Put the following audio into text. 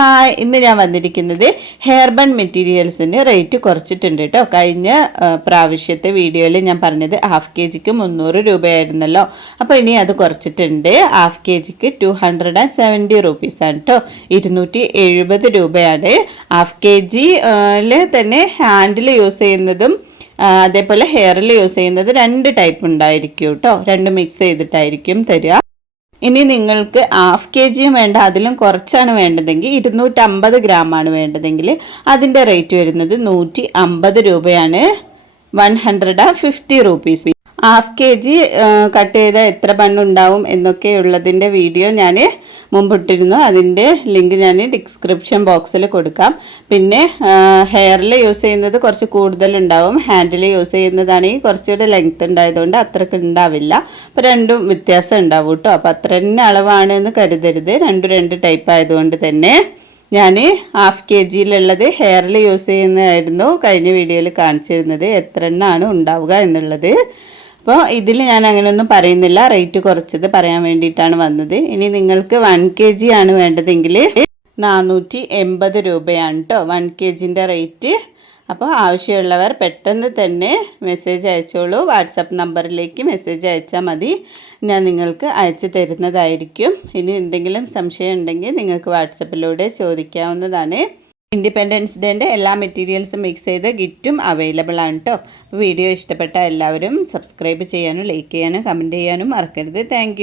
Hi ഇന്ന് ഞാൻ വന്നിരിക്കുന്നത് ഹെയർ ബൺ മെറ്റീരിയൽസിന് റേറ്റ് കുറച്ചിട്ടുണ്ട് കേട്ടോ കഴിഞ്ഞ പ്രാവശ്യത്തെ വീഡിയോയിൽ ഞാൻ പറഞ്ഞത് ഹാഫ് കെ ജിക്ക് മുന്നൂറ് രൂപയായിരുന്നല്ലോ. അപ്പോൾ ഇനി അത് കുറച്ചിട്ടുണ്ട്. ഹാഫ് കെ ജിക്ക് ടു ഹൺഡ്രഡ് ആൻഡ് സെവന്റി റുപ്പീസാണ് കേട്ടോ ഇരുന്നൂറ്റി എഴുപത് രൂപയാണ്. ഹാഫ് കെ ജിയിൽ തന്നെ ഹാൻഡിൽ യൂസ് ചെയ്യുന്നതും അതേപോലെ ഹെയറിൽ യൂസ് ചെയ്യുന്നത് രണ്ട് ടൈപ്പ് ഉണ്ടായിരിക്കും കേട്ടോ രണ്ട് മിക്സ് ചെയ്തിട്ടായിരിക്കും തരിക ഇനി നിങ്ങൾക്ക് ഹാഫ് കെ ജിയും വേണ്ട അതിലും കുറച്ചാണ് വേണ്ടതെങ്കിൽ ഇരുന്നൂറ്റമ്പത് ഗ്രാമാണ് വേണ്ടതെങ്കിൽ അതിന്റെ റേറ്റ് വരുന്നത് നൂറ്റി അമ്പത് രൂപയാണ്. One hundred and fifty rupees. Half K G cut ചെയ്ത എത്ര ബണ്ണുണ്ടാവും എന്നൊക്കെയുള്ളതിന്റെ വീഡിയോ ഞാൻ മുമ്പിട്ടിരുന്നു. അതിന്റെ ലിങ്ക് ഞാൻ ഡിസ്ക്രിപ്ഷൻ ബോക്സിൽ കൊടുക്കാം. പിന്നെ ഹെയറിൽ യൂസ് ചെയ്യുന്നത് കുറച്ച് കൂടുതലുണ്ടാവും. ഹാൻഡിൽ യൂസ് ചെയ്യുന്നതാണെങ്കിൽ കുറച്ചുകൂടെ ലെങ്ത് ഉണ്ടായതുകൊണ്ട് അത്രയ്ക്ക് ഉണ്ടാവില്ല. അപ്പോൾ രണ്ടും വ്യത്യാസം ഉണ്ടാവും കേട്ടോ. അപ്പോൾ അത്ര തന്നെ അളവാണ് എന്ന് കരുതരുത്. രണ്ടും രണ്ട് ടൈപ്പ് ആയതുകൊണ്ട് തന്നെ ഞാൻ ഹാഫ് കെ ജിയിലുള്ളത് ഹെയറിൽ യൂസ് ചെയ്യുന്നതായിരുന്നു കഴിഞ്ഞ വീഡിയോയിൽ കാണിച്ചിരുന്നത്. എത്ര എണ്ണമാണ് ഉണ്ടാവുക എന്നുള്ളത്. അപ്പോൾ ഇതിൽ ഞാൻ അങ്ങനെയൊന്നും പറയുന്നില്ല. റേറ്റ് കുറച്ചത് പറയാൻ വേണ്ടിയിട്ടാണ് വന്നത്. ഇനി നിങ്ങൾക്ക് വൺ കെ ജി ആണ് വേണ്ടതെങ്കിൽ നാനൂറ്റി എൺപത് രൂപയാണ് കേട്ടോ വൺ കെ ജിന്റെ റേറ്റ് അപ്പോൾ ആവശ്യമുള്ളവർ പെട്ടെന്ന് തന്നെ മെസ്സേജ് അയച്ചോളൂ. വാട്സപ്പ് നമ്പറിലേക്ക് മെസ്സേജ് അയച്ചാൽ മതി. ഞാൻ നിങ്ങൾക്ക് അയച്ചു തരുന്നതായിരിക്കും. ഇനി എന്തെങ്കിലും സംശയം ഉണ്ടെങ്കിൽ നിങ്ങൾക്ക് വാട്സപ്പിലൂടെ ചോദിക്കാവുന്നതാണ്. ഇൻഡിപെൻഡൻസ് ഡേന്റെ എല്ലാ മെറ്റീരിയൽസും മിക്സ് ചെയ്ത് ഗിറ്റും അവൈലബിൾ ആണ് കേട്ടോ വീഡിയോ ഇഷ്ടപ്പെട്ട എല്ലാവരും സബ്സ്ക്രൈബ് ചെയ്യാനും ലൈക്ക് ചെയ്യാനും കമന്റ് ചെയ്യാനും മറക്കരുത്. താങ്ക്